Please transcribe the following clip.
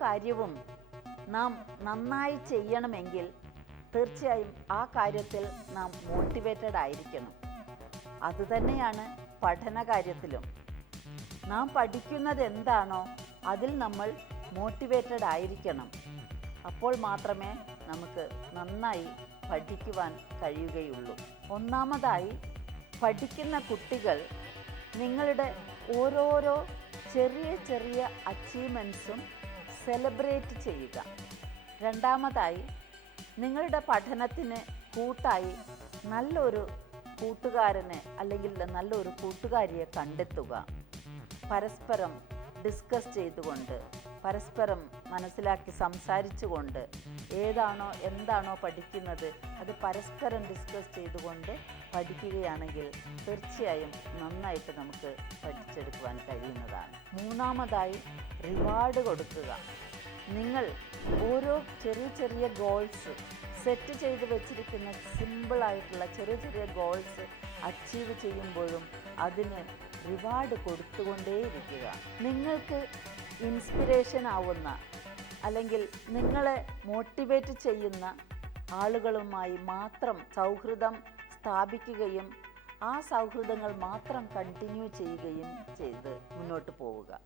കാര്യവും നാം നന്നായി ചെയ്യണമെങ്കിൽ തീർച്ചയായും ആ കാര്യത്തിൽ നാം മോട്ടിവേറ്റഡ് ആയിരിക്കണം. അതുതന്നെയാണ് പഠന കാര്യത്തിലും. നാം പഠിക്കുന്നത് എന്താണോ അതിൽ നമ്മൾ മോട്ടിവേറ്റഡ് ആയിരിക്കണം. അപ്പോൾ മാത്രമേ നമുക്ക് നന്നായി പഠിക്കുവാൻ കഴിയുകയുള്ളൂ. ഒന്നാമതായി പഠിക്കുന്ന കുട്ടികൾ നിങ്ങളുടെ ഓരോരോ ചെറിയ ചെറിയ അച്ചീവ്മെന്റ്സും സെലിബ്രേറ്റ് ചെയ്യുക. രണ്ടാമതായി നിങ്ങളുടെ പഠനത്തിന് കൂട്ടായി നല്ലൊരു കൂട്ടുകാരനെ അല്ലെങ്കിൽ നല്ലൊരു കൂട്ടുകാരിയെ കണ്ടെത്തുക. പരസ്പരം ഡിസ്കസ് ചെയ്തുകൊണ്ട് പരസ്പരം മനസ്സിലാക്കി സംസാരിച്ചുകൊണ്ട് ഏതാണോ എന്താണോ പഠിക്കുന്നത് അത് പരസ്പരം ഡിസ്കസ് ചെയ്തുകൊണ്ട് പഠിക്കുകയാണെങ്കിൽ തീർച്ചയായും നന്നായിട്ട് നമുക്ക് പഠിച്ചെടുക്കുവാൻ കഴിയുന്നതാണ്. മൂന്നാമതായി റിവാർഡ് കൊടുക്കുക. നിങ്ങൾ ഓരോ ചെറിയ ചെറിയ ഗോൾസ് സെറ്റ് ചെയ്ത് വെച്ചിരിക്കുന്ന സിമ്പിളായിട്ടുള്ള ചെറിയ ചെറിയ ഗോൾസ് അച്ചീവ് ചെയ്യുമ്പോഴും അതിന് റിവാർഡ് കൊടുത്തുകൊണ്ടേയിരിക്കുക. നിങ്ങൾക്ക് ഇൻസ്പിറേഷൻ ആവുന്ന അല്ലെങ്കിൽ നിങ്ങളെ മോട്ടിവേറ്റ് ചെയ്യുന്ന ആളുകളുമായി മാത്രം സൗഹൃദം സ്ഥാപിക്കുകയും ആ സൗഹൃദങ്ങൾ മാത്രം കണ്ടിന്യൂ ചെയ്യുകയും ചെയ്ത് മുന്നോട്ട് പോവുക.